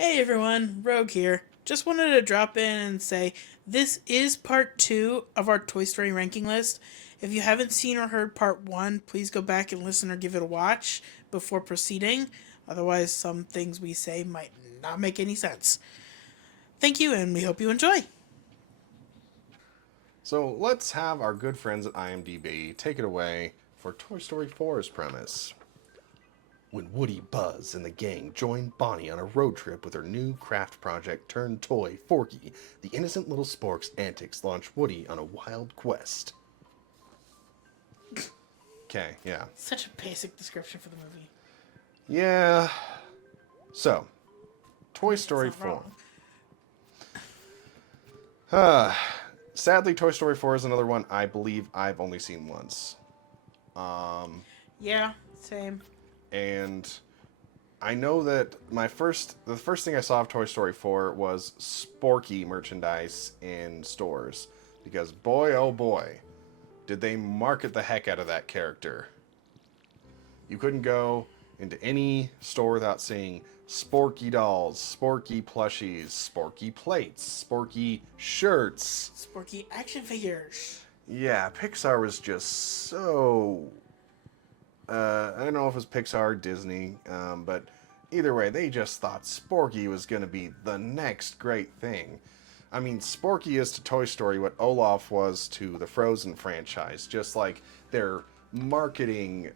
Hey everyone, Rogue here. Just wanted to drop in and say this is part 2 of our Toy Story ranking list. If you haven't seen or heard part 1, please go back and listen or give it a watch before proceeding. Otherwise, some things we say might not make any sense. Thank you, and we hope you enjoy. So let's have our good friends at IMDb take it away for Toy Story 4's premise. When Woody, Buzz, and the gang join Bonnie on a road trip with her new craft project turned toy, Forky, the innocent little spork's antics launch Woody on a wild quest. Okay, yeah. Such a basic description for the movie. Yeah. So, I Toy mean, it's Story not 4. wrong. Sadly, Toy Story 4 is another one I believe I've only seen once. Yeah, same. And I know that the first thing I saw of Toy Story 4 was Sporky merchandise in stores because boy oh boy did they market the heck out of that character. You couldn't go into any store without seeing Sporky dolls, Sporky plushies, Sporky plates, Sporky shirts. Sporky action figures. Yeah, Pixar was just so I don't know if it was Pixar or Disney, but either way, they just thought Sporky was going to be the next great thing. I mean, Sporky is to Toy Story what Olaf was to the Frozen franchise. Just like their marketing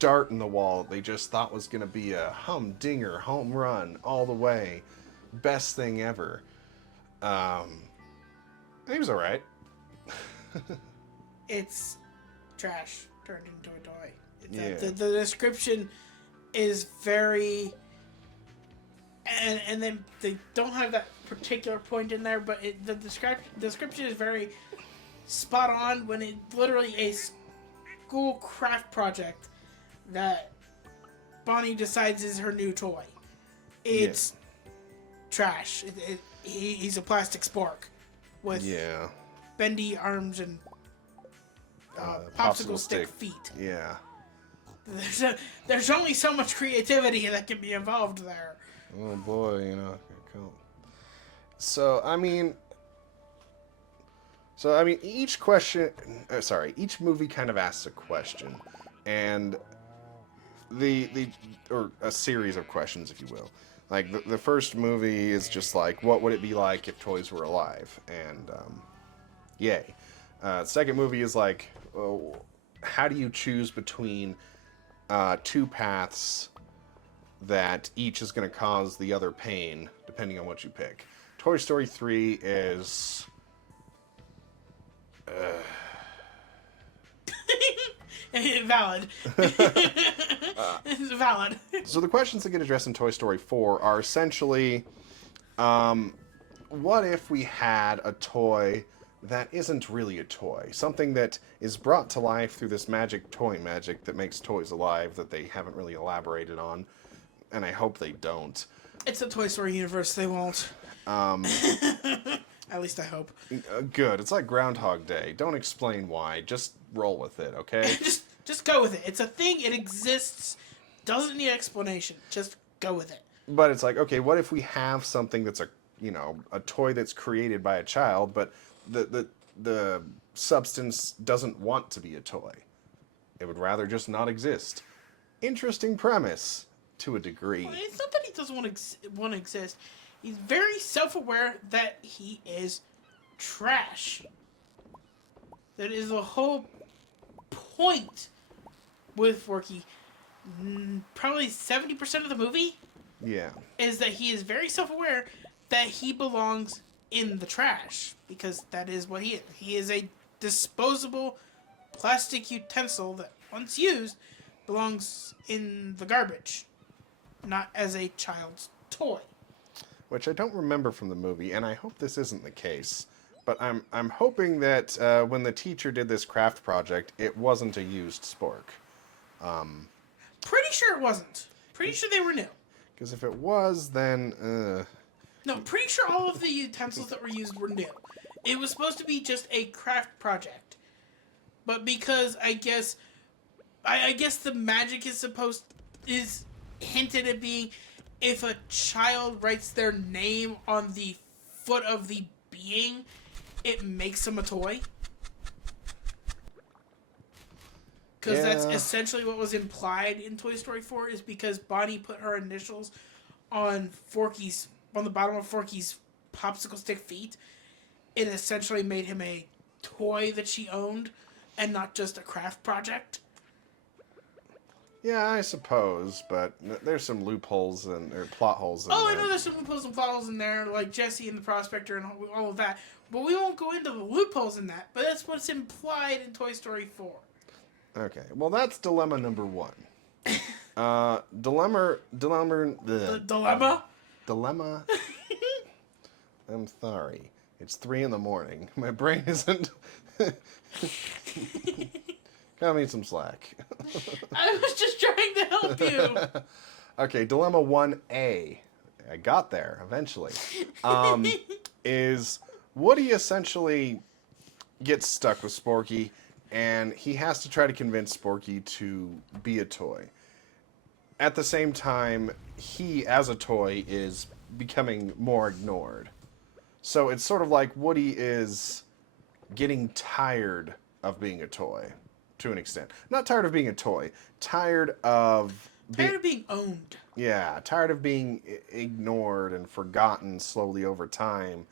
dart in the wall, they just thought was going to be a humdinger, home run all the way. Best thing ever. Um, he was alright. It's trash turned into a toy. Yeah. The description is very, and then they don't have that particular point in there, but the description is very spot on when it literally a school craft project that Bonnie decides is her new toy. It's trash. He's a plastic spork with Yeah. bendy arms and popsicle stick feet. Yeah. There's only so much creativity that can be involved there. Oh boy, cool. So I mean, each question, each movie kind of asks a question, and the or a series of questions, if you will. Like the first movie is just like, what would it be like if toys were alive? And yay. Second movie is like, oh, how do you choose between two paths that each is going to cause the other pain, depending on what you pick. Toy Story 3 is. Valid. It's valid. So the questions that get addressed in Toy Story 4 are essentially what if we had a toy that isn't really a toy? Something that is brought to life through this toy magic that makes toys alive that they haven't really elaborated on, and I hope they don't. It's a Toy Story universe. They won't. At least I hope. Good. It's like Groundhog Day. Don't explain why. Just roll with it, okay? Just go with it. It's a thing. It exists. Doesn't need explanation. Just go with it. But it's like, okay, what if we have something that's a toy that's created by a child, but the substance doesn't want to be a toy. It would rather just not exist. Interesting premise to a degree. Well, it's not that he doesn't want to exist. He's very self-aware that he is trash. That is the whole point with Forky. Probably 70% of the movie Yeah. is that he is very self-aware that he belongs in the trash, because that is what he is. He is a disposable plastic utensil that, once used, belongs in the garbage, not as a child's toy. Which I don't remember from the movie, and I hope this isn't the case. But I'm hoping that when the teacher did this craft project, it wasn't a used spork. Pretty sure it wasn't. Pretty sure they were new. Because if it was, then No, pretty sure all of the utensils that were used were new. It was supposed to be just a craft project. But because I guess the magic is hinted at being if a child writes their name on the foot of the being, it makes them a toy. Because that's essentially what was implied in Toy Story 4, is because Bonnie put her initials on the bottom of Forky's popsicle stick feet, it essentially made him a toy that she owned and not just a craft project. Yeah, I suppose, but there's some loopholes or plot holes in Oh, that. I know there's some loopholes and plot holes in there, like Jesse and the Prospector and all of that, but we won't go into the loopholes in that, but that's what's implied in Toy Story 4. Okay, well, that's dilemma number 1. Dilemma... Dilemma? I'm sorry. It's 3 in the morning. My brain isn't... Cut me some slack. I was just trying to help you. Okay, dilemma 1A. I got there eventually. Is Woody essentially gets stuck with Sporky, and he has to try to convince Sporky to be a toy. At the same time, he, as a toy, is becoming more ignored. So it's sort of like Woody is getting tired of being a toy, to an extent. Not tired of being a toy, tired of being owned. Yeah, tired of being ignored and forgotten slowly over time.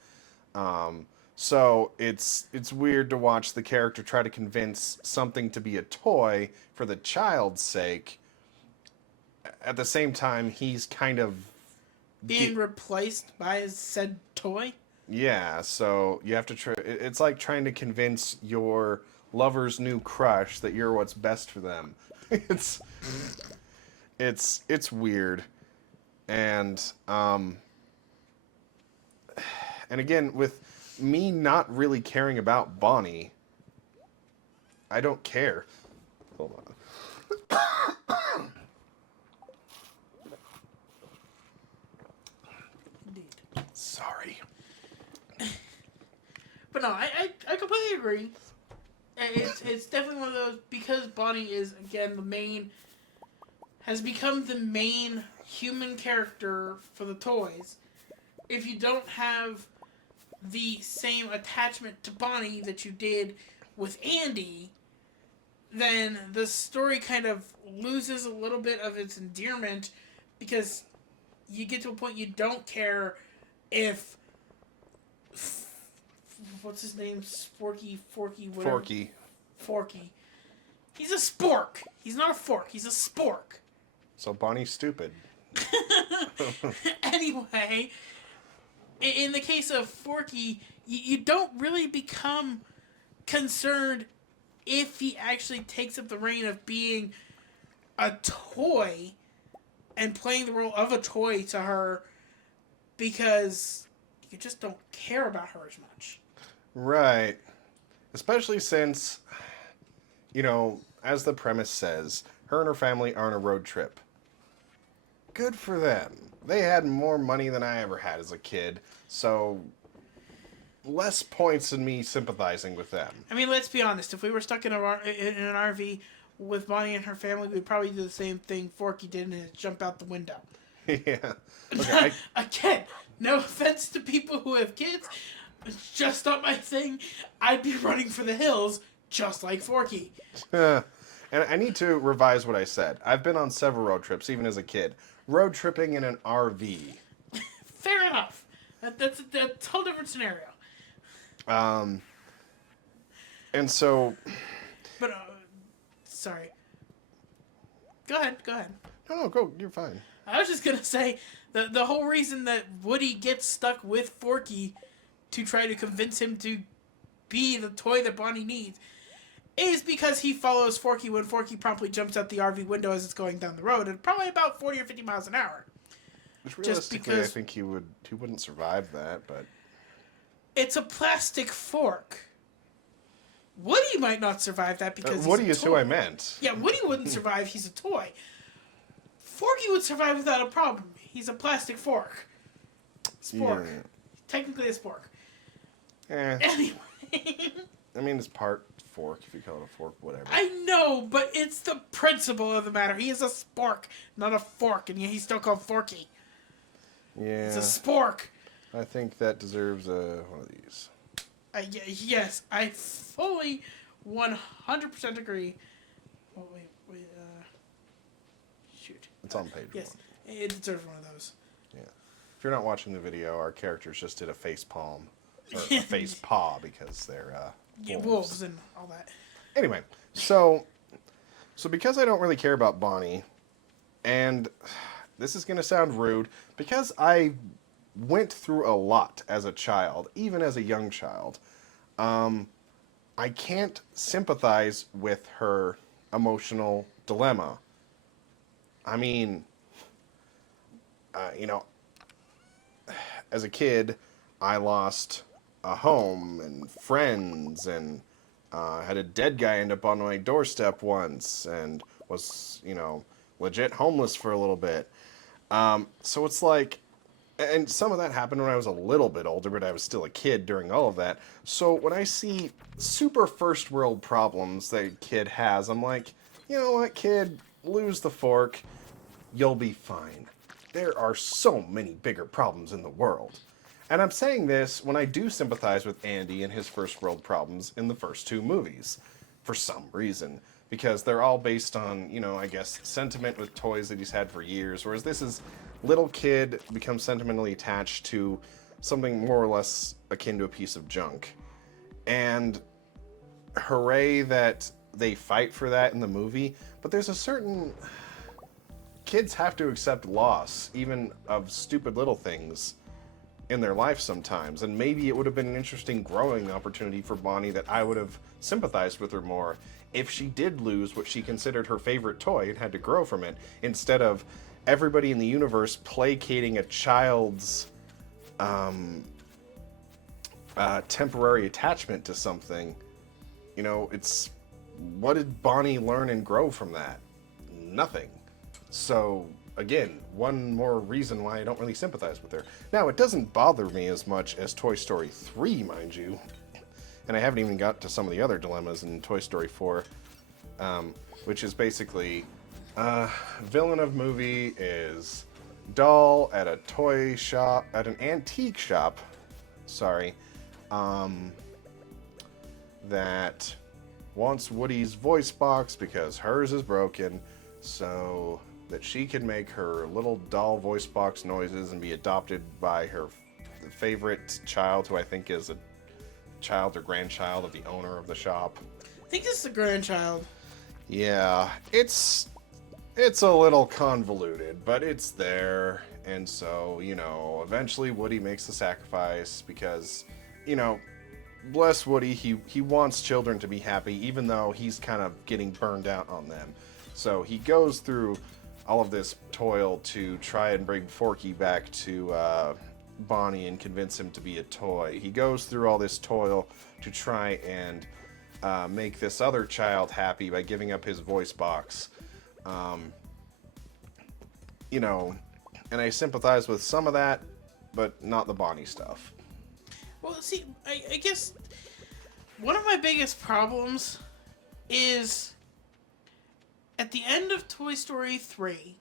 So it's weird to watch the character try to convince something to be a toy for the child's sake. At the same time, he's kind of being replaced by said toy. Yeah, so you have to try. It's like trying to convince your lover's new crush that you're what's best for them. It's weird, and again, with me not really caring about Bonnie, I don't care. Hold on. Indeed. Sorry. But no, I completely agree. It's definitely one of those, because Bonnie is, again, has become the main human character for the toys. If you don't have the same attachment to Bonnie that you did with Andy, then the story kind of loses a little bit of its endearment, because you get to a point you don't care if... What's his name? Forky, whatever. Forky. He's a spork. He's not a fork. He's a spork. So Bonnie's stupid. Anyway, in the case of Forky, you don't really become concerned if he actually takes up the reign of being a toy and playing the role of a toy to her, because you just don't care about her as much. Right. Especially since, as the premise says, her and her family are on a road trip. Good for them. They had more money than I ever had as a kid, so less points in me sympathizing with them. I mean, let's be honest. If we were stuck in an RV with Bonnie and her family, we'd probably do the same thing Forky did and jump out the window. Yeah. Okay, Again, no offense to people who have kids. It's just not my thing. I'd be running for the hills just like Forky. And I need to revise what I said. I've been on several road trips, even as a kid. Road tripping in an RV. Fair enough. That's a whole different scenario. And so... But, sorry. Go ahead. No, go. You're fine. I was just going to say, the whole reason that Woody gets stuck with Forky to try to convince him to be the toy that Bonnie needs is because he follows Forky when Forky promptly jumps out the RV window as it's going down the road at probably about 40 or 50 miles an hour. Which realistically, I think he wouldn't survive that, but... It's a plastic fork. Woody might not survive that because Woody he's is who I meant. Yeah, Woody wouldn't survive. He's a toy. Forky would survive without a problem. He's a plastic fork. Spork. Yeah. Technically a spork. Anyway. I mean, it's part fork, if you call it a fork, whatever. I know, but it's the principle of the matter. He is a spork, not a fork, and yet he's still called Forky. It's Yeah. a spork. I think that deserves one of these. Yes, I fully 100% agree. Oh, wait, shoot. It's on page Yes, one. it deserves one of those. Yeah. If you're not watching the video, our characters just did a face palm. Or a face paw because they're Wolves and all that. Anyway, so because I don't really care about Bonnie, and this is going to sound rude, because I went through a lot as a child, even as a young child, I can't sympathize with her emotional dilemma. I mean, you know, as a kid, I lost a home and friends and had a dead guy end up on my doorstep once and was, legit homeless for a little bit. So it's like, and some of that happened when I was a little bit older, but I was still a kid during all of that. So when I see super first world problems that a kid has, I'm like, you know what, kid, lose the fork. You'll be fine. There are so many bigger problems in the world. And I'm saying this when I do sympathize with Andy and his first world problems in the first two movies, for some reason. Because they're all based on, I guess, sentiment with toys that he's had for years, whereas this is little kid becomes sentimentally attached to something more or less akin to a piece of junk. And hooray that they fight for that in the movie, but there's a certain... Kids have to accept loss, even of stupid little things in their life sometimes, and maybe it would have been an interesting growing opportunity for Bonnie that I would have sympathized with her more if she did lose what she considered her favorite toy and had to grow from it, instead of everybody in the universe placating a child's temporary attachment to something. It's, what did Bonnie learn and grow from that? Nothing. So, again, one more reason why I don't really sympathize with her. Now, it doesn't bother me as much as Toy Story 3, mind you. And I haven't even got to some of the other dilemmas in Toy Story 4, which is basically, villain of movie is doll at a toy shop, at an antique shop, that wants Woody's voice box because hers is broken, so that she can make her little doll voice box noises and be adopted by her favorite child, who I think is a child or grandchild of the owner of the shop. I think it's the grandchild. Yeah, it's a little convoluted, but it's there. And so, eventually Woody makes the sacrifice because, bless Woody, he wants children to be happy, even though he's kind of getting burned out on them. So he goes through all of this toil to try and bring Forky back to Bonnie and convince him to be a toy. He goes through all this toil to try and make this other child happy by giving up his voice box. And I sympathize with some of that, but not the Bonnie stuff. Well, see, I guess one of my biggest problems is at the end of Toy Story 3,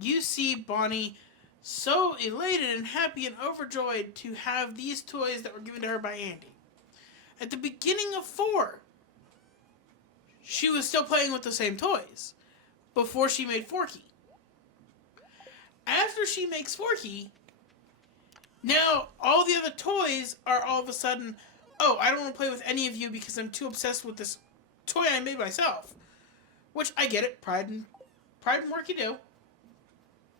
you see Bonnie so elated and happy and overjoyed to have these toys that were given to her by Andy. At the beginning of 4, she was still playing with the same toys before she made Forky. After she makes Forky, now all the other toys are all of a sudden, oh, I don't want to play with any of you because I'm too obsessed with this toy I made myself. Which, I get it, pride and work you do.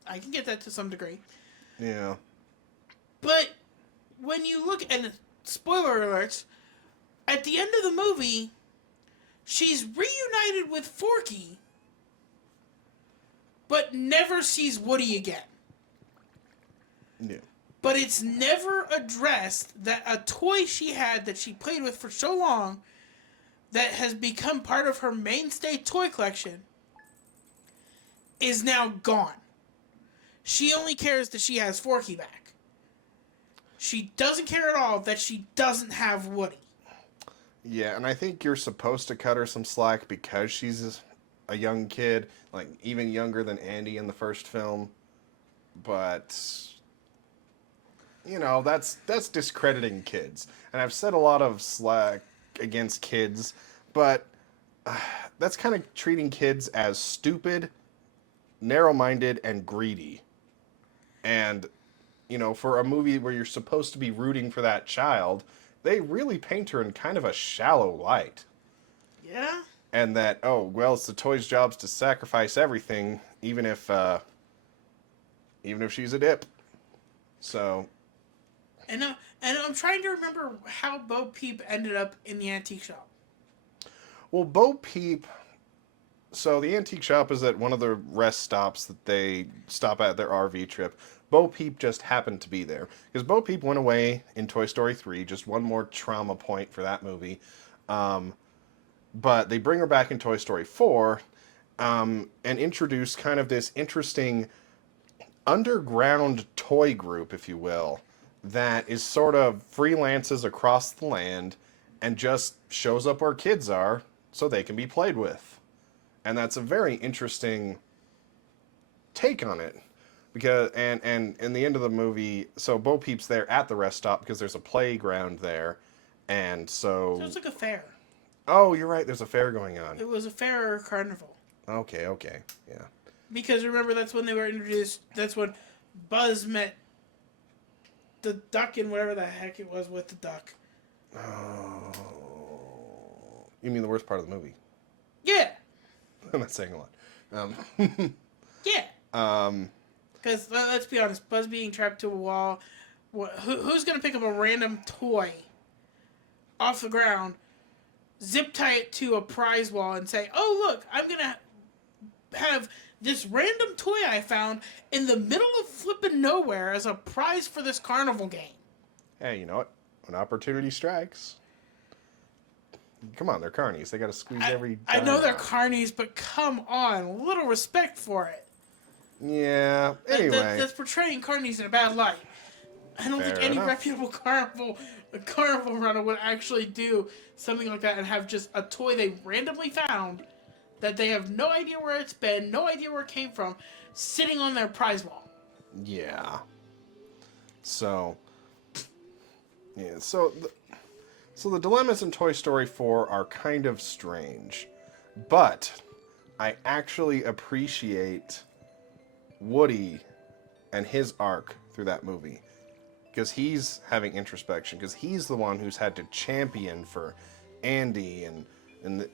I can get that to some degree. Yeah. But when you look, and spoiler alerts, at the end of the movie, she's reunited with Forky, but never sees Woody again. Yeah. But it's never addressed that a toy she had that she played with for so long that has become part of her mainstay toy collection is now gone. She only cares that she has Forky back. She doesn't care at all that she doesn't have Woody. Yeah, and I think you're supposed to cut her some slack because she's a young kid, like even younger than Andy in the first film. but that's discrediting kids. And I've said a lot of slack against kids, but that's kind of treating kids as stupid, narrow-minded, and greedy. And for a movie where you're supposed to be rooting for that child, they really paint her in kind of a shallow light. Yeah. And that, oh, well, it's the toy's jobs to sacrifice everything, even if she's a dip. So. And I'm trying to remember how Bo Peep ended up in the antique shop. Well, Bo Peep. So the antique shop is at one of the rest stops that they stop at their RV trip. Bo Peep just happened to be there because Bo Peep went away in Toy Story 3. Just one more trauma point for that movie. But they bring her back in Toy Story 4 and introduce kind of this interesting underground toy group, if you will, that is sort of freelances across the land and just shows up where kids are so they can be played with. And that's a very interesting take on it. Because and in the end of the movie, so Bo Peep's there at the rest stop because there's a playground there. And so it's like a fair. Oh, you're right. There's a fair going on. It was a fair or a carnival. Okay, yeah. Because remember, that's when they were introduced. That's when Buzz met the duck and whatever the heck it was with the duck. Oh, you mean the worst part of the movie? Yeah. I'm not saying a lot. Yeah. Because let's be honest, Buzz being trapped to a wall. Who's gonna pick up a random toy off the ground, zip tie it to a prize wall, and say, "Oh look, I'm gonna have this random toy I found in the middle of flippin' nowhere as a prize for this carnival game." Hey, you know what? When opportunity strikes, come on, they're carnies. They got to squeeze every. I know they're out. carnies, but come on, a little respect for it. Yeah. Anyway, that's portraying carnies in a bad light. I don't think any reputable carnival runner would actually do something like that and have just a toy they randomly found that they have no idea where it's been, no idea where it came from, sitting on their prize wall. Yeah. So. Yeah. So the dilemmas in Toy Story 4 are kind of strange, but I actually appreciate Woody and his arc through that movie. Because he's having introspection. Because he's the one who's had to champion for Andy and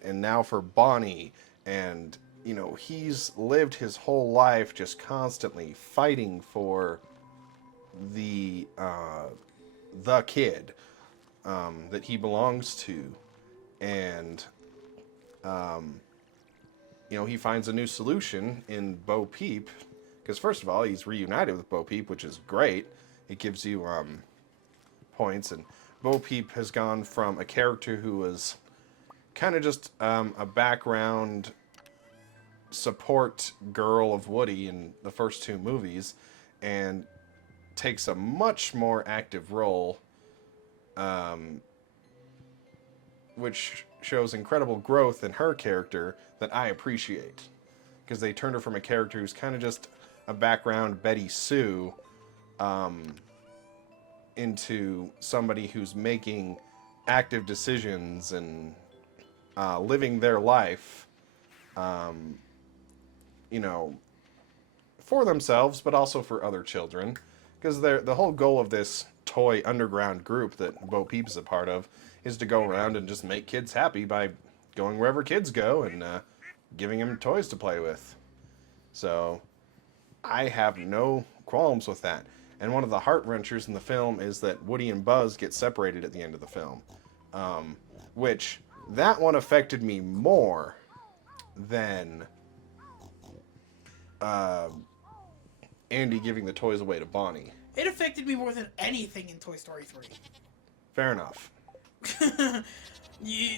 now for Bonnie. And, he's lived his whole life just constantly fighting for the kid that he belongs to. And, he finds a new solution in Bo Peep. Because first of all, he's reunited with Bo Peep, which is great. It gives you points, and Bo Peep has gone from a character who was kind of just a background support girl of Woody in the first two movies, and takes a much more active role, which shows incredible growth in her character that I appreciate. Because they turned her from a character who's kind of just a background Betty Sue into somebody who's making active decisions and living their life, for themselves, but also for other children. Because the whole goal of this toy underground group that Bo Peep is a part of is to go around and just make kids happy by going wherever kids go and giving them toys to play with. So I have no qualms with that. And one of the heart-wrenchers in the film is that Woody and Buzz get separated at the end of the film. Which, that one affected me more than Andy giving the toys away to Bonnie. It affected me more than anything in Toy Story 3. Fair enough.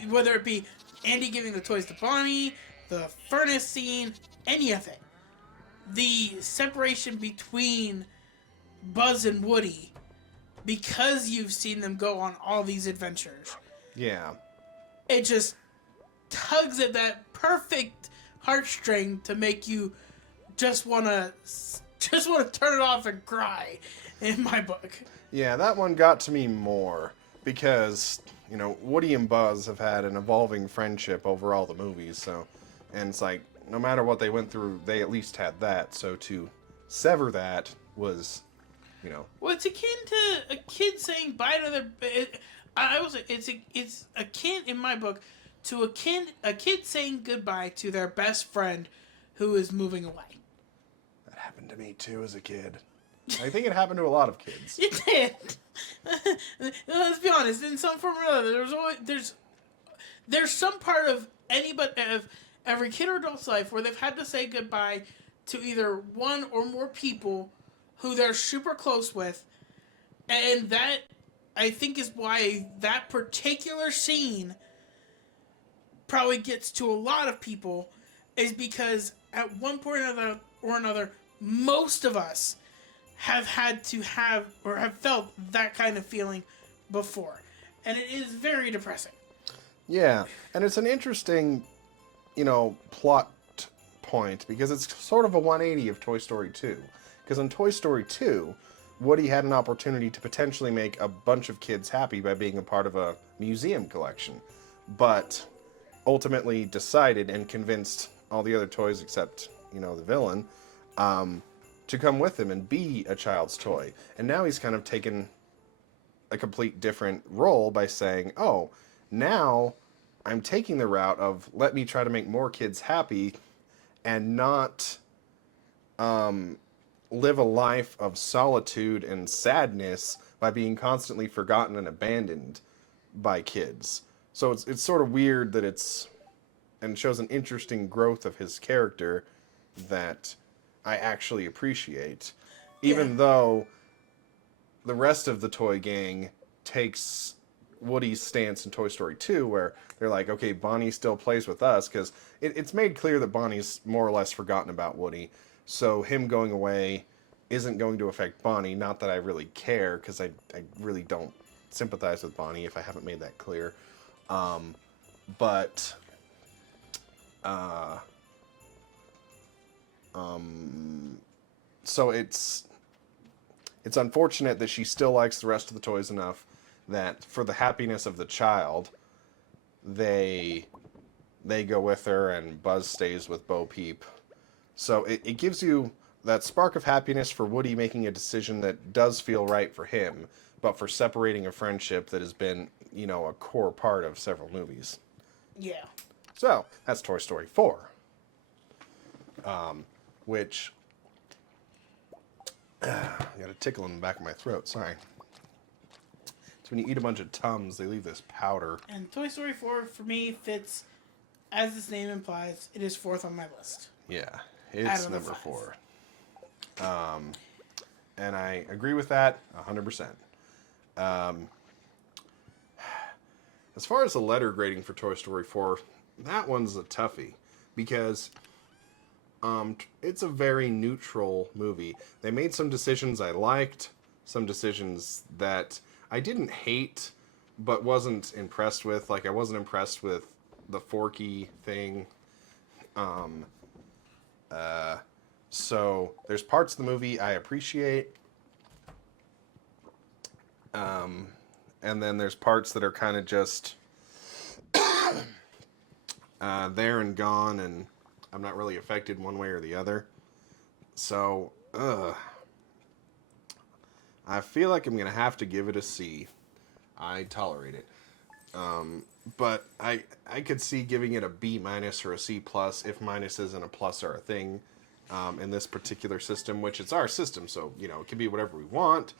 Whether it be Andy giving the toys to Bonnie, the furnace scene, any of it. The separation between Buzz and Woody, because you've seen them go on all these adventures. Yeah. It just tugs at that perfect heartstring to make you just want to just want to turn it off and cry in my book. Yeah, that one got to me more because, you know, Woody and Buzz have had an evolving friendship over all the movies, so, and it's like, no matter what they went through, they at least had that, so to sever that was, you know. Well, it's akin to a kid saying bye to their. I will say it's akin in my book to a kid saying goodbye to their best friend who is moving away. That happened to me too as a kid. I think it happened to a lot of kids. It did. Let's be honest. In some form or another, there's some part of every kid or adult's life where they've had to say goodbye to either one or more people who they're super close with, and that, I think, is why that particular scene probably gets to a lot of people, is because at one point or another, most of us have had to have or have felt that kind of feeling before, and it is very depressing. Yeah, and it's an interesting, you know, plot point because it's sort of a 180 of Toy Story 2. Because in Toy Story 2, Woody had an opportunity to potentially make a bunch of kids happy by being a part of a museum collection, but ultimately decided and convinced all the other toys except, you know, the villain, to come with him and be a child's toy. And now he's kind of taken a complete different role by saying, oh, now I'm taking the route of let me try to make more kids happy and not live a life of solitude and sadness by being constantly forgotten and abandoned by kids. So it's sort of weird that and shows an interesting growth of his character that I actually appreciate. Even though the rest of the toy gang takes Woody's stance in Toy Story 2, where they're like, okay, Bonnie still plays with us, because it's made clear that Bonnie's more or less forgotten about Woody. So him going away isn't going to affect Bonnie. Not that I really care, because I really don't sympathize with Bonnie, if I haven't made that clear. So it's unfortunate that she still likes the rest of the toys enough that for the happiness of the child, they go with her and Buzz stays with Bo Peep. So it gives you that spark of happiness for Woody making a decision that does feel right for him, but for separating a friendship that has been, you know, a core part of several movies. Yeah. So, that's Toy Story 4. Which... I got a tickle in the back of my throat, sorry. So when you eat a bunch of Tums, they leave this powder. And Toy Story 4, for me, fits, as its name implies, it is fourth on my list. Yeah, it's number 4. And I agree with that 100%. As far as the letter grading for Toy Story 4, that one's a toughie. Because it's a very neutral movie. They made some decisions I liked, some decisions that I didn't hate, but wasn't impressed with. Like, I wasn't impressed with the Forky thing. So there's parts of the movie I appreciate. And then there's parts that are kind of just there and gone, and I'm not really affected one way or the other. So, I feel like I'm going to have to give it a C. I tolerate it. But I could see giving it a B- or a C+ if minuses and a plus are a thing in this particular system, which it's our system, so, you know, it can be whatever we want.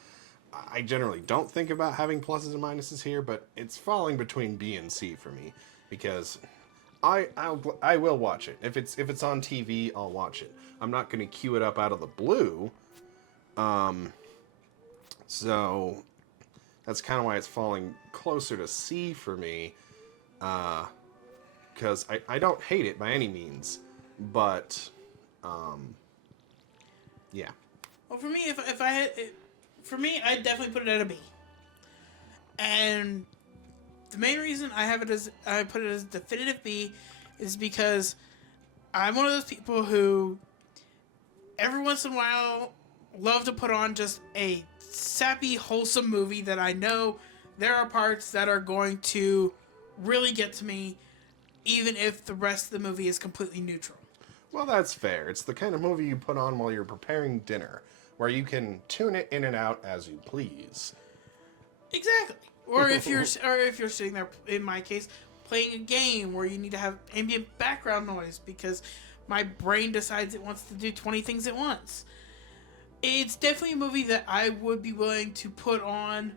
I generally don't think about having pluses and minuses here, but it's falling between B and C for me, because I will watch it. If it's on TV, I'll watch it. I'm not going to queue it up out of the blue. So that's kind of why it's falling closer to C for me. Because I don't hate it by any means, but yeah. Well, for me, if I had, for me, I'd definitely put it at a B. And the main reason I put it as definitive B is because I'm one of those people who every once in a while love to put on just a sappy, wholesome movie that I know there are parts that are going to really get to me, even if the rest of the movie is completely neutral. Well, that's fair. It's the kind of movie you put on while you're preparing dinner, where you can tune it in and out as you please. Exactly. Or if you're sitting there, in my case, playing a game where you need to have ambient background noise because my brain decides it wants to do 20 things at once. It's definitely a movie that I would be willing to put on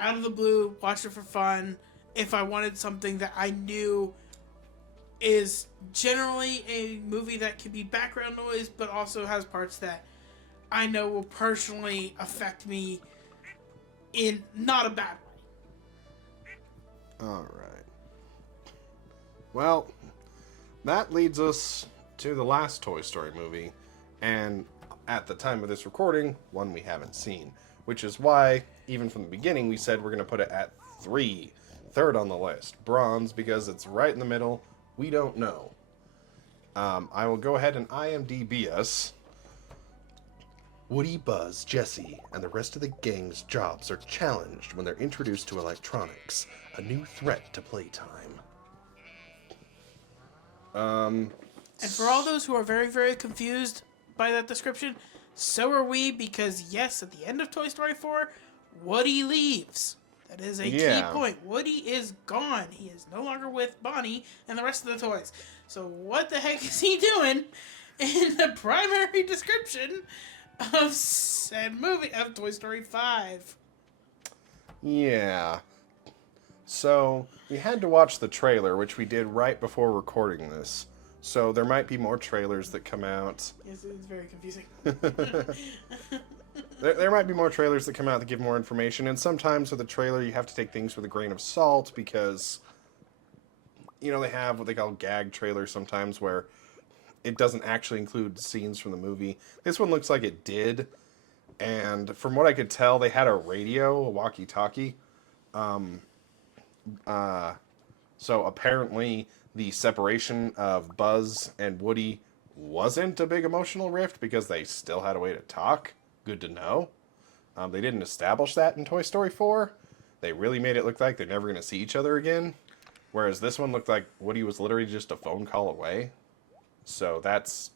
out of the blue, watch it for fun, if I wanted something that I knew is generally a movie that can be background noise, but also has parts that I know will personally affect me in not a bad way. Alright. Well, that leads us to the last Toy Story movie, and at the time of this recording, one we haven't seen, which is why, even from the beginning, we said we're going to put it at 3, third on the list. Bronze, because it's right in the middle. We don't know. I will go ahead and IMDb us. Woody, Buzz, Jessie, and the rest of the gang's jobs are challenged when they're introduced to electronics, a new threat to playtime. And for all those who are very, very confused by that description, so are we, because yes, at the end of Toy Story 4, Woody leaves. That is a key point. Woody is gone. He is no longer with Bonnie and the rest of the toys. So what the heck is he doing in the primary description of said movie, of Toy Story 5? Yeah. So, we had to watch the trailer, which we did right before recording this. So, there might be more trailers that come out. Yes, it's very confusing. There might be more trailers that come out that give more information, and sometimes with a trailer you have to take things with a grain of salt because, you know, they have what they call gag trailers sometimes where it doesn't actually include scenes from the movie. This one looks like it did, and from what I could tell, they had a radio, a walkie-talkie. So apparently the separation of Buzz and Woody wasn't a big emotional rift because they still had a way to talk. Good to know. They didn't establish that in Toy Story 4. They really made it look like they're never going to see each other again. Whereas this one looked like Woody was literally just a phone call away. So that's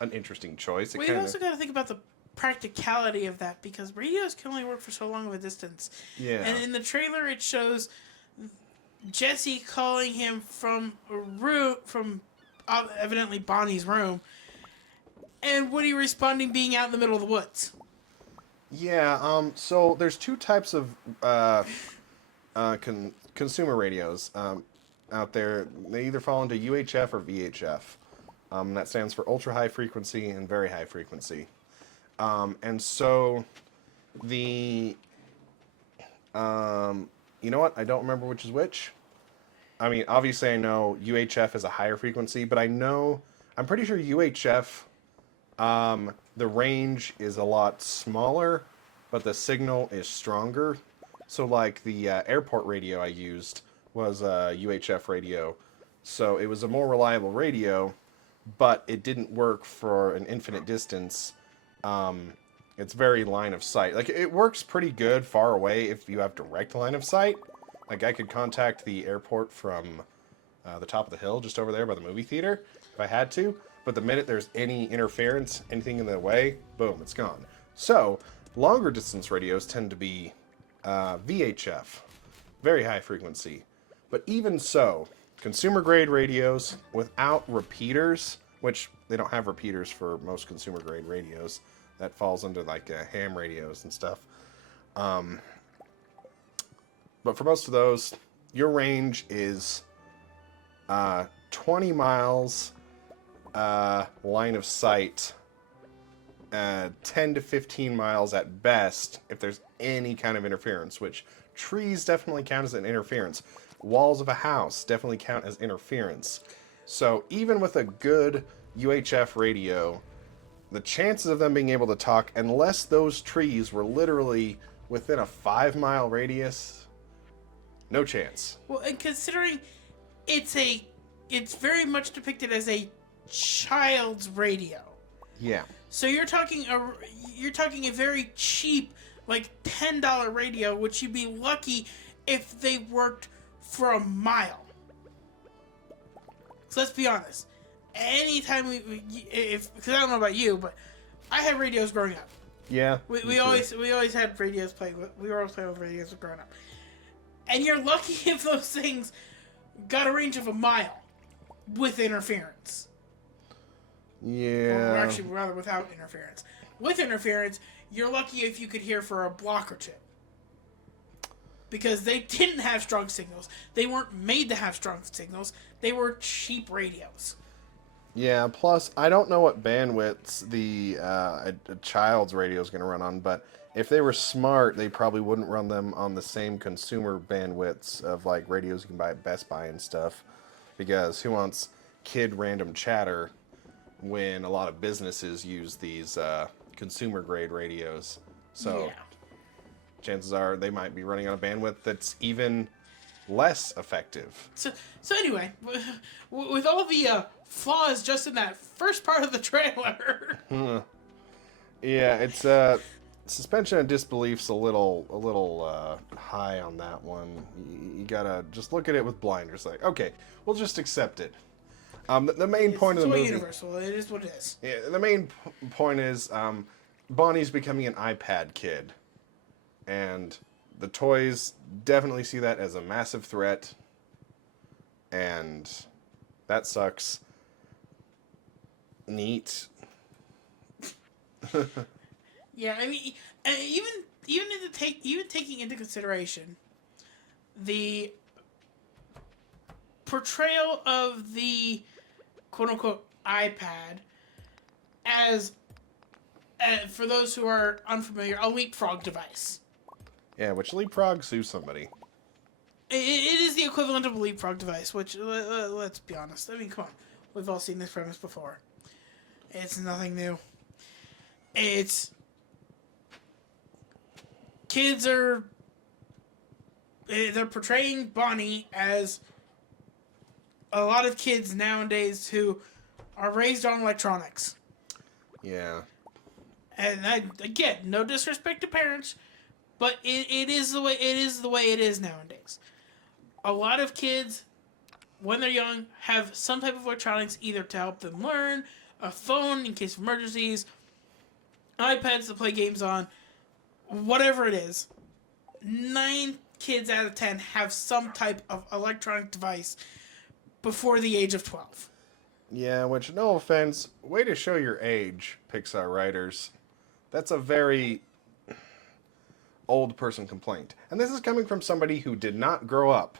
an interesting choice. Well, you also got to think about the practicality of that because radios can only work for so long of a distance. Yeah. And in the trailer, it shows Jessie calling him from a room, from evidently Bonnie's room, and Woody responding being out in the middle of the woods. Yeah, so there's two types of consumer radios out there. They either fall into UHF or VHF. That stands for ultra high frequency and very high frequency. And so the you know what? I don't remember which is which. I mean, obviously I know UHF is a higher frequency, but I'm pretty sure UHF, the range is a lot smaller, but the signal is stronger. So like the airport radio I used was a UHF radio. So it was a more reliable radio, but it didn't work for an infinite distance. It's very line of sight. Like, it works pretty good far away if you have direct line of sight. Like, I could contact the airport from the top of the hill just over there by the movie theater if I had to. But the minute there's any interference, anything in the way, boom, it's gone. So, longer distance radios tend to be VHF, very high frequency. But even so, consumer grade radios without repeaters, which they don't have repeaters for most consumer grade radios, that falls under like ham radios and stuff. But for most of those, your range is 20 miles line of sight, 10 to 15 miles at best if there's any kind of interference, which trees definitely count as an interference. Walls of a house definitely count as interference. So even with a good UHF radio, the chances of them being able to talk, unless those trees were literally within a 5-mile radius, no chance. Well, and considering it's very much depicted as a child's radio. Yeah. So you're talking a very cheap, like $10 radio, which you'd be lucky if they worked for a mile. So let's be honest. Anytime if because I don't know about you, but I had radios growing up. Yeah. We always had radios playing. We were always playing with radios growing up. And you're lucky if those things got a range of a mile with interference. Yeah. Or actually, rather, without interference. With interference, you're lucky if you could hear for a block or two. Because they didn't have strong signals. They weren't made to have strong signals. They were cheap radios. Yeah, plus, I don't know what bandwidths a child's radio is going to run on, but if they were smart, they probably wouldn't run them on the same consumer bandwidths of, like, radios you can buy at Best Buy and stuff. Because who wants kid random chatter when a lot of businesses use these consumer-grade radios? So, Yeah. chances are they might be running on a bandwidth that's even less effective. So anyway, with all the flaws just in that first part of the trailer. Yeah, it's suspension of disbelief's a little high on that one. You gotta just look at it with blinders. Like, okay, we'll just accept it. The main point of the movie. Universal. It is what it is. Yeah, the main point is Bonnie's becoming an iPad kid, and the toys definitely see that as a massive threat, and that sucks. Neat. Yeah, I mean, even taking into consideration the portrayal of the quote unquote iPad as, for those who are unfamiliar, a leapfrog device. Yeah, which leapfrog sue somebody. It is the equivalent of a leapfrog device, which, let's be honest, I mean, come on. We've all seen this premise before. It's nothing new. It's... Kids are... They're portraying Bonnie as a lot of kids nowadays who are raised on electronics. Yeah. And again, no disrespect to parents, but it is the way it is nowadays. A lot of kids, when they're young, have some type of electronics either to help them learn, a phone in case of emergencies, iPads to play games on, whatever it is. 9 kids out of 10 have some type of electronic device before the age of 12. Yeah, which, no offense, way to show your age, Pixar writers. That's a very old person complaint. And this is coming from somebody who did not grow up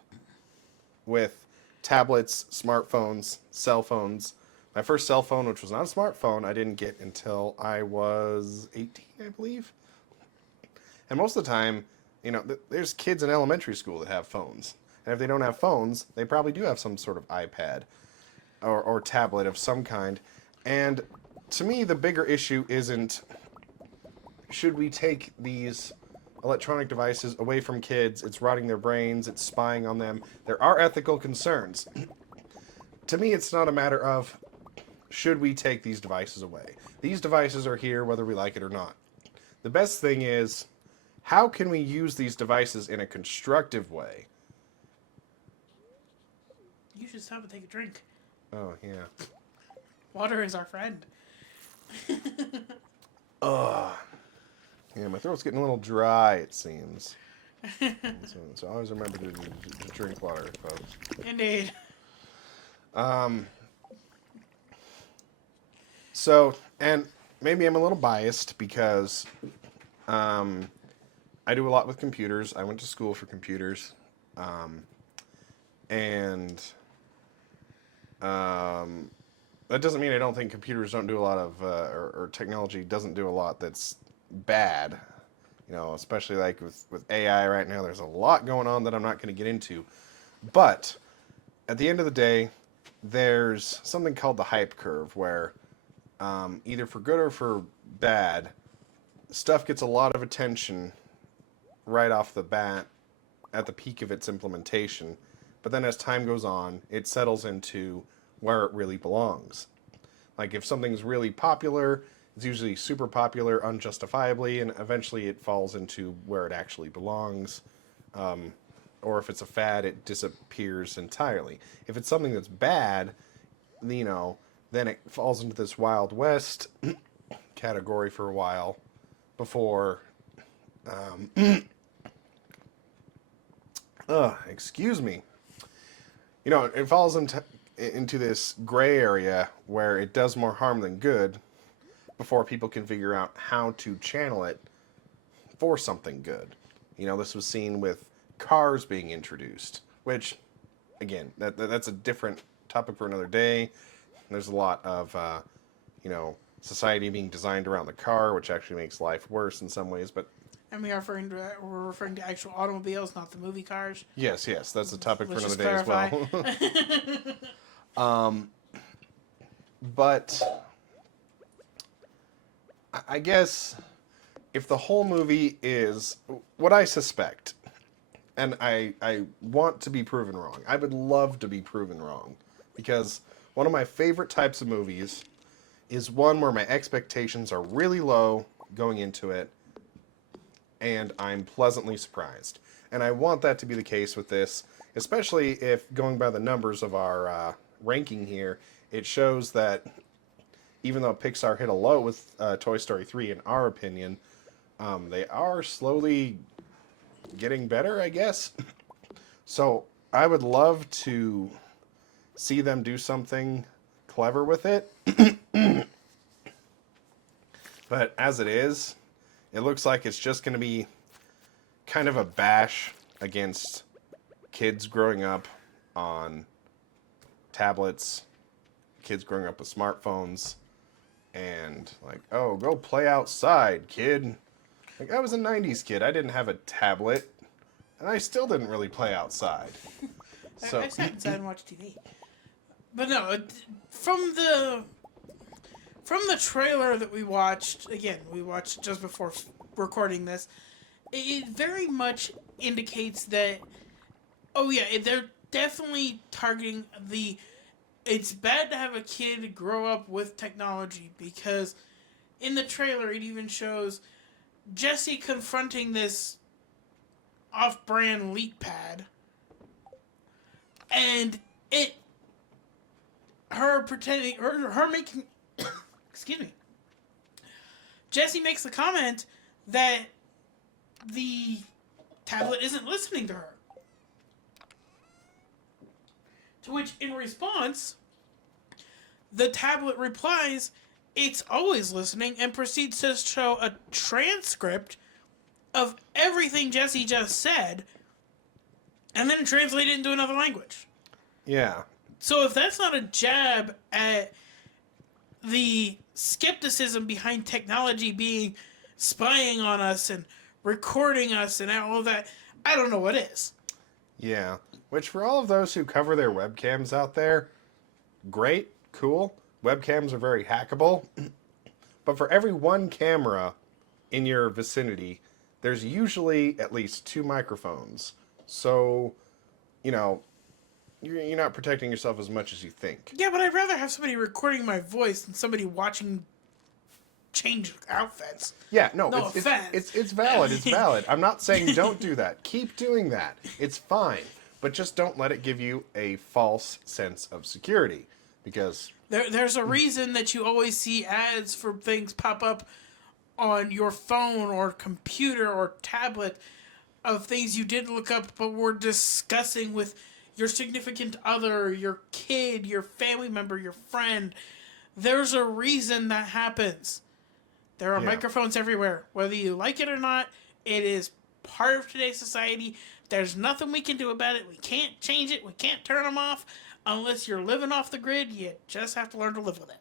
with tablets, smartphones, cell phones. My first cell phone, which was not a smartphone, I didn't get until I was 18, I believe. And most of the time, there's kids in elementary school that have phones. And if they don't have phones, they probably do have some sort of iPad or tablet of some kind. And to me, the bigger issue isn't should we take these electronic devices away from kids, it's rotting their brains, it's spying on them. There are ethical concerns. To me, it's not a matter of should we take these devices away. These devices are here whether we like it or not. The best thing is, how can we use these devices in a constructive way? You should stop and take a drink. Oh, yeah. Water is our friend. Ugh. Yeah, my throat's getting a little dry, it seems. So always remember to drink water, folks. Indeed. So, and maybe I'm a little biased because I do a lot with computers. I went to school for computers. That doesn't mean I don't think computers don't do a lot of, or technology doesn't do a lot that's bad. Especially like with AI right now, there's a lot going on that I'm not going to get into. But at the end of the day, there's something called the hype curve where either for good or for bad, stuff gets a lot of attention right off the bat at the peak of its implementation. But then as time goes on, it settles into where it really belongs. Like if something's really popular It's usually super popular unjustifiably, and eventually it falls into where it actually belongs. Or if it's a fad, it disappears entirely. If it's something that's bad, then it falls into this Wild West category for a while before, excuse me. It falls into this gray area where it does more harm than good before people can figure out how to channel it for something good. This was seen with cars being introduced, which, again, that's a different topic for another day. There's a lot of, society being designed around the car, which actually makes life worse in some ways. But and we're referring to actual automobiles, not the movie cars. yes, that's a topic for Let's another just day as well. But I guess if the whole movie is what I suspect, and I want to be proven wrong. I would love to be proven wrong, because one of my favorite types of movies is one where my expectations are really low going into it, and I'm pleasantly surprised. And I want that to be the case with this, especially if, going by the numbers of our ranking here, it shows that even though Pixar hit a low with Toy Story 3, in our opinion, they are slowly getting better, I guess. So I would love to see them do something clever with it. But as it is, it looks like it's just going to be kind of a bash against kids growing up on tablets, kids growing up with smartphones, and like, oh, go play outside, kid. Like, I was a 90s kid. I didn't have a tablet, and I still didn't really play outside. So I sat inside and watched TV. But no, from the trailer that we watched, again, we watched just before recording this, it very much indicates that, oh yeah, they're definitely targeting it's bad to have a kid grow up with technology, because in the trailer it even shows Jessie confronting this off-brand leak pad, and her making, excuse me, Jessie makes the comment that the tablet isn't listening to her. To which, in response, the tablet replies, "It's always listening," and proceeds to show a transcript of everything Jessie just said, and then translate it into another language. yeah. So if that's not a jab at the skepticism behind technology being spying on us and recording us and all of that, I don't know what is. Yeah. Which, for all of those who cover their webcams out there, great, cool. Webcams are very hackable. But for every one camera in your vicinity, there's usually at least 2 microphones. So, you're not protecting yourself as much as you think. Yeah, but I'd rather have somebody recording my voice than somebody watching change outfits. Yeah, no, No it's offense. it's valid. It's valid. I'm not saying don't do that. Keep doing that. It's fine. But just don't let it give you a false sense of security. Because There's a reason that you always see ads for things pop up on your phone or computer or tablet of things you did look up but were discussing with your significant other, your kid, your family member, your friend. There's a reason that happens. There are microphones everywhere. Whether you like it or not, it is part of today's society. There's nothing we can do about it. We can't change it. We can't turn them off. Unless you're living off the grid, you just have to learn to live with it.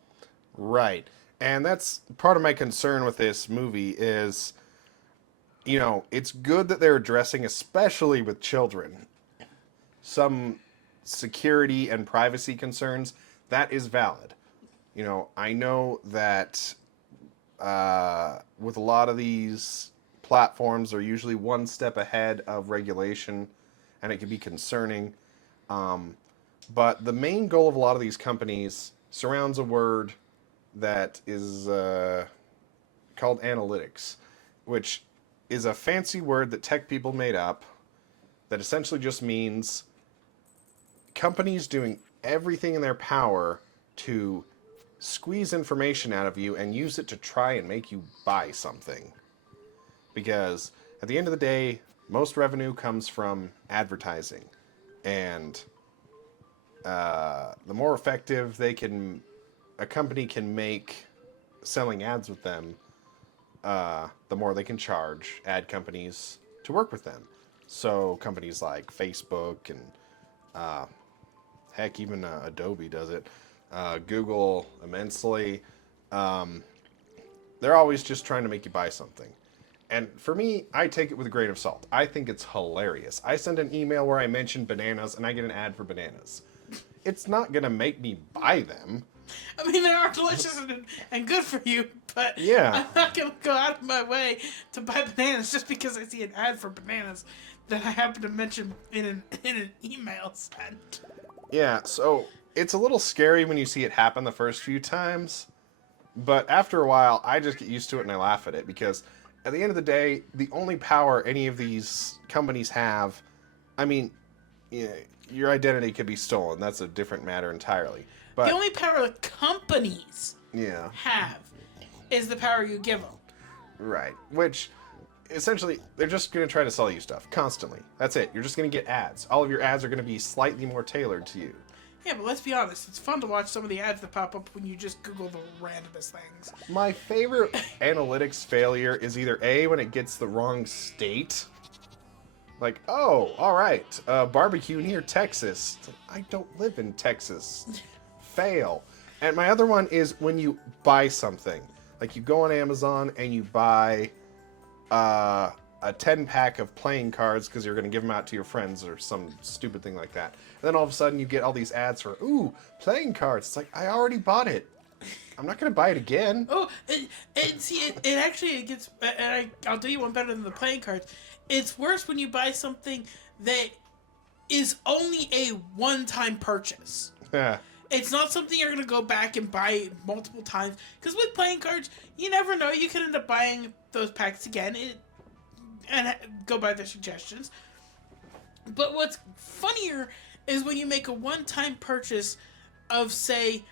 Right. And that's part of my concern with this movie is, it's good that they're addressing, especially with children, some security and privacy concerns. That is valid. I know that with a lot of these platforms, they're usually one step ahead of regulation, and it can be concerning. But the main goal of a lot of these companies surrounds a word that is called analytics, which is a fancy word that tech people made up that essentially just means companies doing everything in their power to squeeze information out of you and use it to try and make you buy something. Because at the end of the day, most revenue comes from advertising. And the more effective a company can make selling ads with them, the more they can charge ad companies to work with them. So companies like Facebook and heck, even Adobe does it. Google immensely. They're always just trying to make you buy something. And for me, I take it with a grain of salt. I think it's hilarious. I send an email where I mention bananas and I get an ad for bananas. It's not going to make me buy them. I mean, they are delicious and good for you, but Yeah. I'm not going to go out of my way to buy bananas just because I see an ad for bananas that I happen to mention in an email sent. Yeah, so it's a little scary when you see it happen the first few times, but after a while, I just get used to it and I laugh at it because at the end of the day, the only power any of these companies have, I mean, yeah, your identity could be stolen. That's a different matter entirely. But the only power the companies have is the power you give them. Right. Which, essentially, they're just going to try to sell you stuff constantly. That's it. You're just going to get ads. All of your ads are going to be slightly more tailored to you. Yeah, but let's be honest. It's fun to watch some of the ads that pop up when you just Google the randomest things. My favorite analytics failure is either A, when it gets the wrong state. Like, oh, all right, barbecue near Texas. It's like, I don't live in Texas. Fail. And my other one is when you buy something. Like, you go on Amazon and you buy a 10-pack of playing cards because you're going to give them out to your friends or some stupid thing like that. And then all of a sudden you get all these ads for, ooh, playing cards. It's like, I already bought it. I'm not going to buy it again. Oh, and see, it actually gets, and I'll do you one better than the playing cards. It's worse when you buy something that is only a one-time purchase. Yeah. It's not something you're going to go back and buy multiple times. Because with playing cards, you never know. You could end up buying those packs again and go by their suggestions. But what's funnier is when you make a one-time purchase of, say,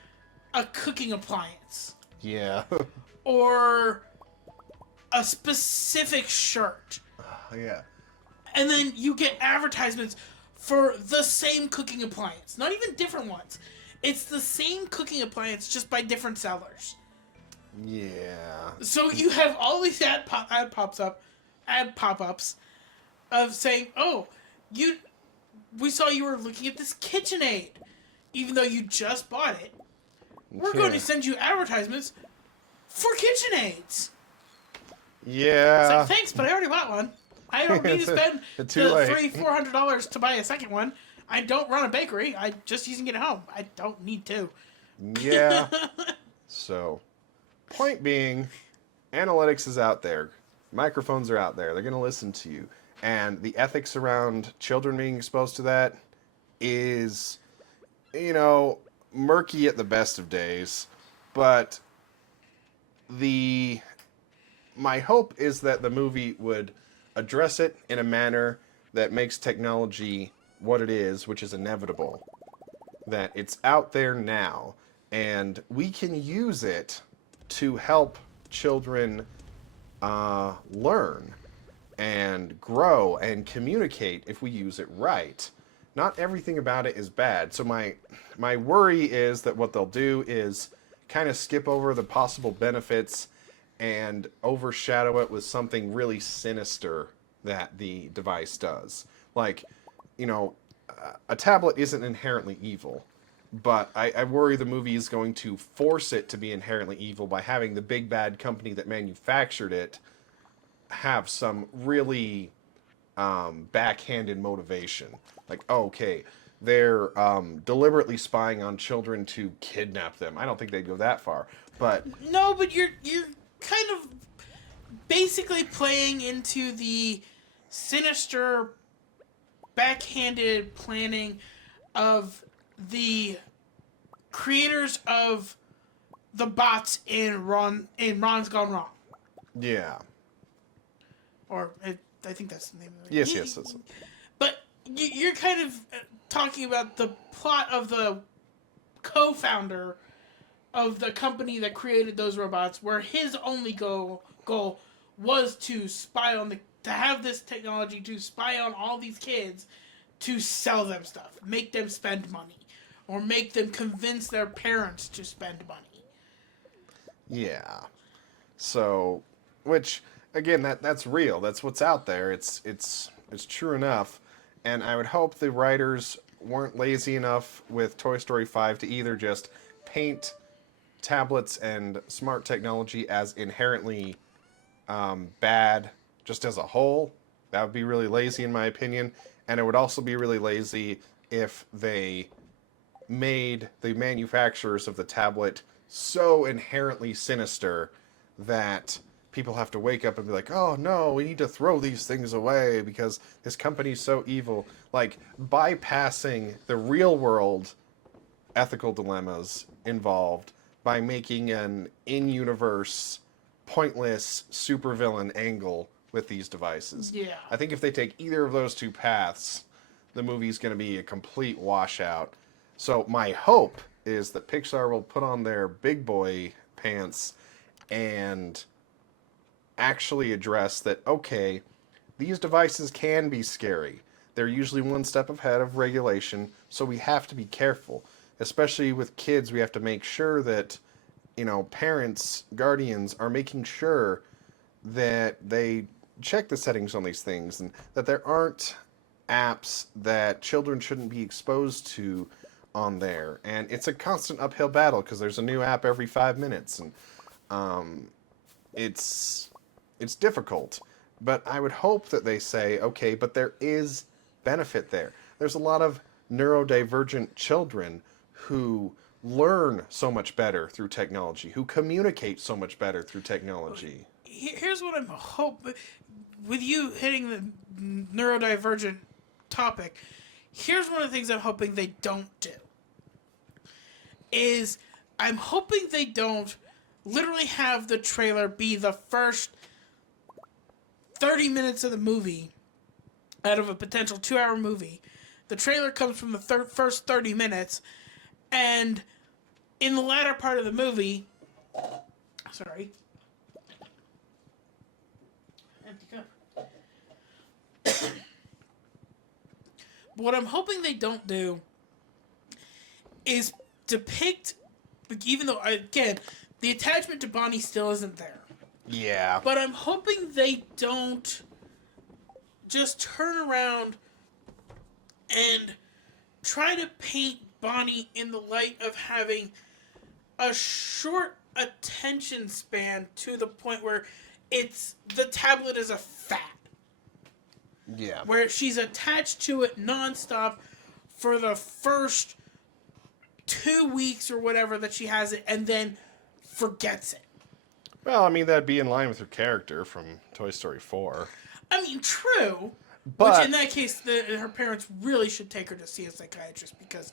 a cooking appliance. Yeah. Or a specific shirt. Yeah. And then you get advertisements for the same cooking appliance. Not even different ones. It's the same cooking appliance, just by different sellers. Yeah. So you have all these ad pop-ups of saying, oh, we saw you were looking at this KitchenAid. Even though you just bought it. We're going to send you advertisements for KitchenAids. Yeah. It's like, thanks, but I already bought one. I don't need to spend the $300-$400 to buy a second one. I don't run a bakery. I'm just using it at home. I don't need to. Yeah. So, point being, analytics is out there. Microphones are out there. They're going to listen to you. And the ethics around children being exposed to that is, murky at the best of days. But my hope is that the movie would address it in a manner that makes technology what it is, which is inevitable. That it's out there now, and we can use it to help children learn and grow and communicate if we use it right. Not everything about it is bad. So my worry is that what they'll do is kind of skip over the possible benefits and overshadow it with something really sinister that the device does. Like, a tablet isn't inherently evil, but I worry the movie is going to force it to be inherently evil by having the big bad company that manufactured it have some really backhanded motivation. Like, okay, they're deliberately spying on children to kidnap them. I don't think they'd go that far, but no, but you're kind of basically playing into the sinister, backhanded planning of the creators of the bots in Ron's Gone Wrong. Yeah. I think that's the name of it. Yes, yes. That's... But you're kind of talking about the plot of the co-founder of the company that created those robots, where his only goal was to spy on to have this technology to spy on all these kids, to sell them stuff, make them spend money, or make them convince their parents to spend money. Yeah. So, which again, that's real. That's what's out there. It's true enough, and I would hope the writers weren't lazy enough with Toy Story 5 to either just paint tablets and smart technology as inherently bad just as a whole. That would be really lazy in my opinion, and it would also be really lazy if they made the manufacturers of the tablet so inherently sinister that people have to wake up and be like, oh no, we need to throw these things away because this company's so evil. Like, bypassing the real world ethical dilemmas involved by making an in-universe, pointless supervillain angle with these devices. Yeah. I think if they take either of those two paths, the movie's going to be a complete washout. So my hope is that Pixar will put on their big boy pants and actually address that, okay, these devices can be scary. They're usually one step ahead of regulation, so we have to be careful. Especially with kids, we have to make sure that, parents, guardians are making sure that they check the settings on these things and that there aren't apps that children shouldn't be exposed to on there. And it's a constant uphill battle because there's a new app every 5 minutes, and it's difficult. But I would hope that they say, okay, but there is benefit there. There's a lot of neurodivergent children who learn so much better through technology, who communicate so much better through technology. Here's what I'm hoping, with you hitting the neurodivergent topic, here's one of the things I'm hoping they don't do. Is I'm hoping they don't literally have the trailer be the first 30 minutes of the movie out of a potential 2-hour movie. The trailer comes from the first 30 minutes, and in the latter part of the movie, sorry, empty cup. What I'm hoping they don't do is depict, even though, again, the attachment to Bonnie still isn't there. Yeah. But I'm hoping they don't just turn around and try to paint Bonnie in the light of having a short attention span to the point where the tablet is a fat. Yeah. Where she's attached to it nonstop for the first 2 weeks or whatever that she has it, and then forgets it. Well, I mean, that'd be in line with her character from Toy Story 4. I mean, true. But which in that case, her parents really should take her to see a psychiatrist, because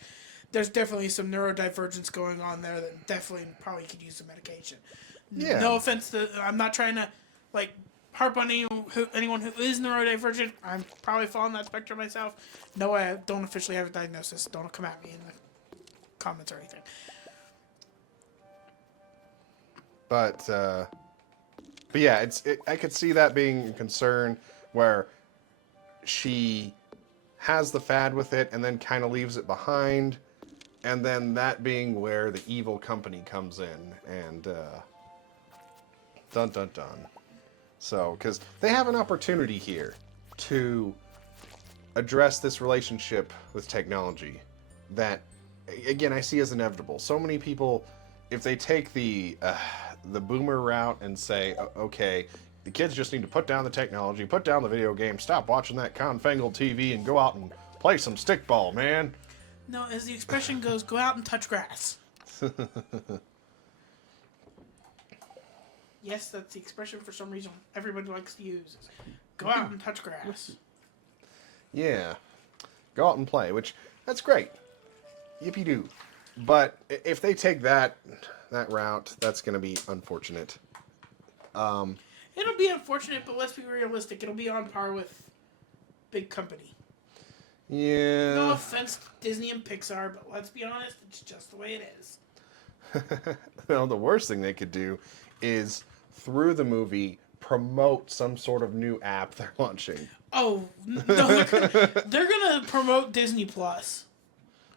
there's definitely some neurodivergence going on there that definitely probably could use some medication. Yeah. No offense to, I'm not trying to harp on anyone who is neurodivergent. I'm probably falling that spectrum myself. No, I don't officially have a diagnosis. Don't come at me in the comments or anything. But yeah, I could see that being a concern where she has the fad with it and then kind of leaves it behind, and then that being where the evil company comes in and dun dun dun. So, because they have an opportunity here to address this relationship with technology that, again, I see as inevitable. So many people, if they take the boomer route and say, okay, the kids just need to put down the technology, put down the video game, stop watching that confangled TV, and go out and play some stickball, man. No, as the expression goes, go out and touch grass. Yes, that's the expression for some reason everybody likes to use. Go out and touch grass. Yeah. Go out and play, which, that's great. Yippee-doo. But if they take that route, that's going to be unfortunate. It'll be unfortunate, but let's be realistic. It'll be on par with big company. Yeah. No offense to Disney and Pixar, but let's be honest, it's just the way it is. Well, the worst thing they could do is, through the movie, promote some sort of new app they're launching. Oh, no, they're gonna promote Disney Plus.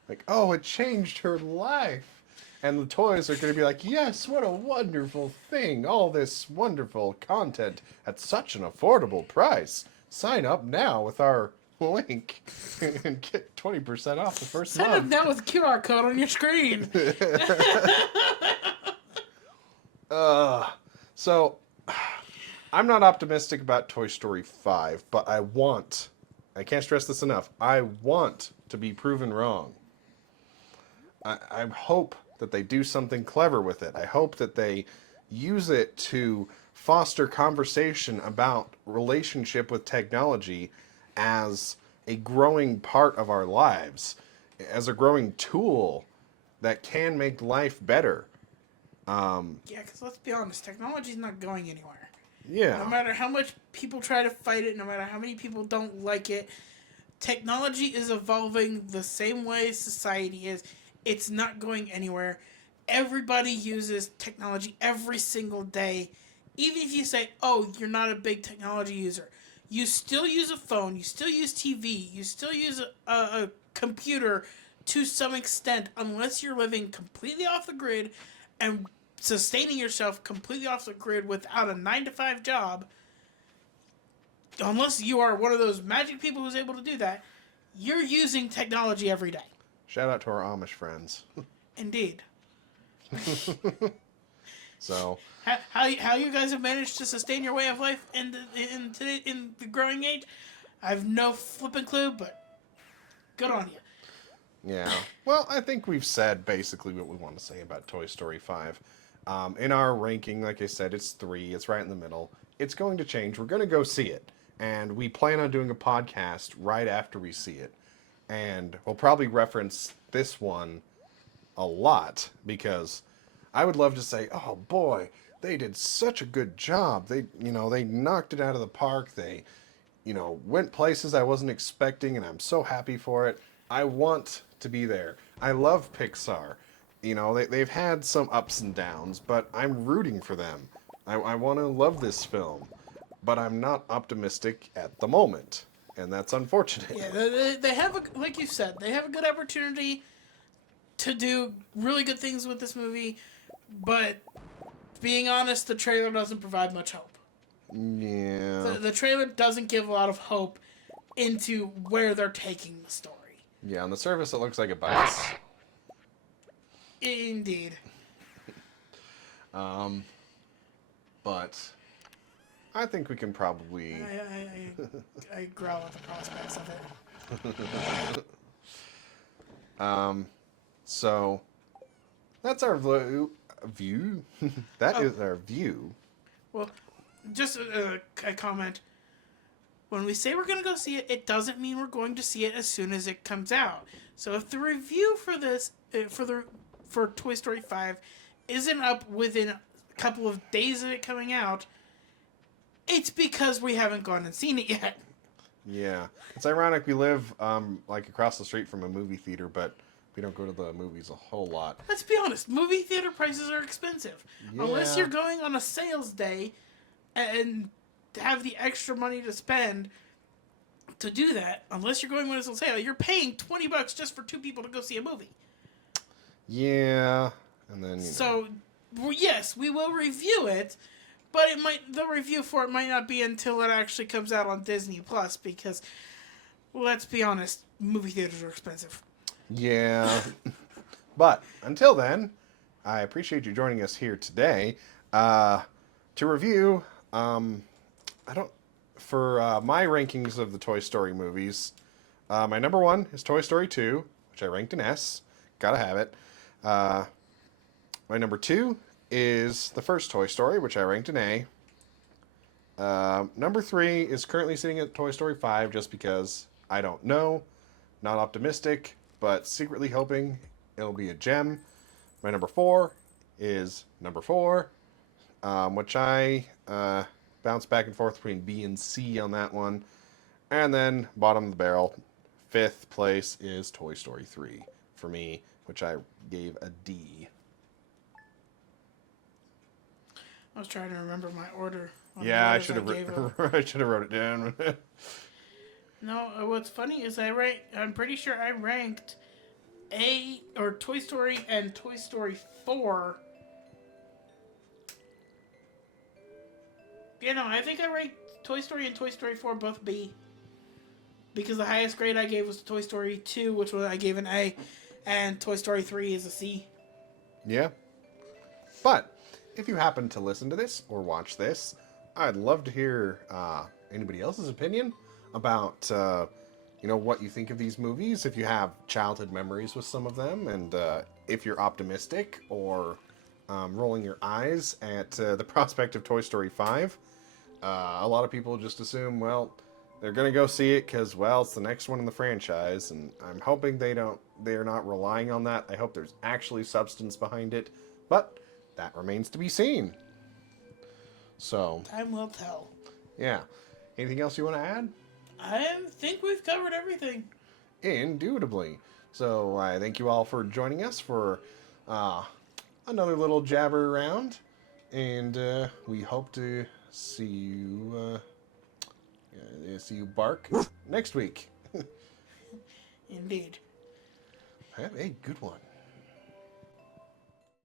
Like, oh, it changed her life. And the toys are going to be like, yes, what a wonderful thing. All this wonderful content at such an affordable price. Sign up now with our link and get 20% off the first Sign up month. now with a QR code on your screen. So, I'm not optimistic about Toy Story 5, but I can't stress this enough, I want to be proven wrong. I hope that they do something clever with it. I hope that they use it to foster conversation about relationship with technology as a growing part of our lives, as a growing tool that can make life better. Yeah, because let's be honest, technology's not going anywhere. Yeah. No matter how much people try to fight it, no matter how many people don't like it, technology is evolving the same way society is. It's not going anywhere. Everybody uses technology every single day. Even if you say, oh, you're not a big technology user, you still use a phone, you still use TV, you still use a computer to some extent, unless you're living completely off the grid and sustaining yourself completely off the grid without a 9-to-5 job. Unless you are one of those magic people who's able to do that, you're using technology every day. Shout out to our Amish friends. Indeed. So, How you guys have managed to sustain your way of life in the growing age, I have no flipping clue, but good on you. yeah. Well, I think we've said basically what we want to say about Toy Story 5. In our ranking, like I said, it's 3. It's right in the middle. It's going to change. We're going to go see it. And we plan on doing a podcast right after we see it. And we'll probably reference this one a lot because I would love to say, oh boy, they did such a good job. They knocked it out of the park. They, went places I wasn't expecting, and I'm so happy for it. I want to be there. I love Pixar. They've had some ups and downs, but I'm rooting for them. I want to love this film, but I'm not optimistic at the moment, and that's unfortunate. Yeah, they have, like you said, they have a good opportunity to do really good things with this movie, but being honest, the trailer doesn't provide much hope. Yeah. The trailer doesn't give a lot of hope into where they're taking the story. Yeah, on the surface it looks like it bites. Indeed. But I think we can probably... I growl at the prospects of it. So that's our view. That is our view. Well, just a comment. When we say we're going to go see it, it doesn't mean we're going to see it as soon as it comes out. So if the review for this, for Toy Story 5, isn't up within a couple of days of it coming out, it's because we haven't gone and seen it yet. Yeah. It's ironic we live across the street from a movie theater, but we don't go to the movies a whole lot. Let's be honest, movie theater prices are expensive. Yeah. Unless you're going on a sales day and have the extra money to spend to do that, unless you're going when it's on sale, you're paying $20 just for 2 people to go see a movie. Yeah. And then, So, yes, we will review it, but the review for it might not be until it actually comes out on Disney Plus because, let's be honest, movie theaters are expensive. Yeah. But until then, I appreciate you joining us here today to review. For my rankings of the Toy Story movies, my number 1 is Toy Story 2, which I ranked an S. Gotta have it. My number 2 is the first Toy Story, which I ranked an A. Number 3 is currently sitting at Toy Story 5 just because I don't know. Not optimistic, but secretly hoping it'll be a gem. My number 4 is number 4, which I bounce back and forth between B and C on that one. And then bottom of the barrel, 5th place is Toy Story 3 for me, which I gave a D. I was trying to remember my order. Yeah, I should have I should have wrote it down. No, what's funny is I'm pretty sure I ranked Toy Story and Toy Story 4. You know, I think I ranked Toy Story and Toy Story 4 both B. Because the highest grade I gave was Toy Story 2, which I gave an A, and Toy Story 3 is a C. Yeah. But if you happen to listen to this or watch this, I'd love to hear anybody else's opinion about what you think of these movies, if you have childhood memories with some of them, and if you're optimistic or rolling your eyes at the prospect of Toy Story 5. A lot of people just assume, well, they're going to go see it because, well, it's the next one in the franchise, and I'm hoping they're not relying on that. I hope there's actually substance behind it, but that remains to be seen. So, time will tell. Yeah. Anything else you want to add? I think we've covered everything. Indubitably. So I thank you all for joining us for another little jabber around, and we hope to see you bark next week. Indeed. Have a good one.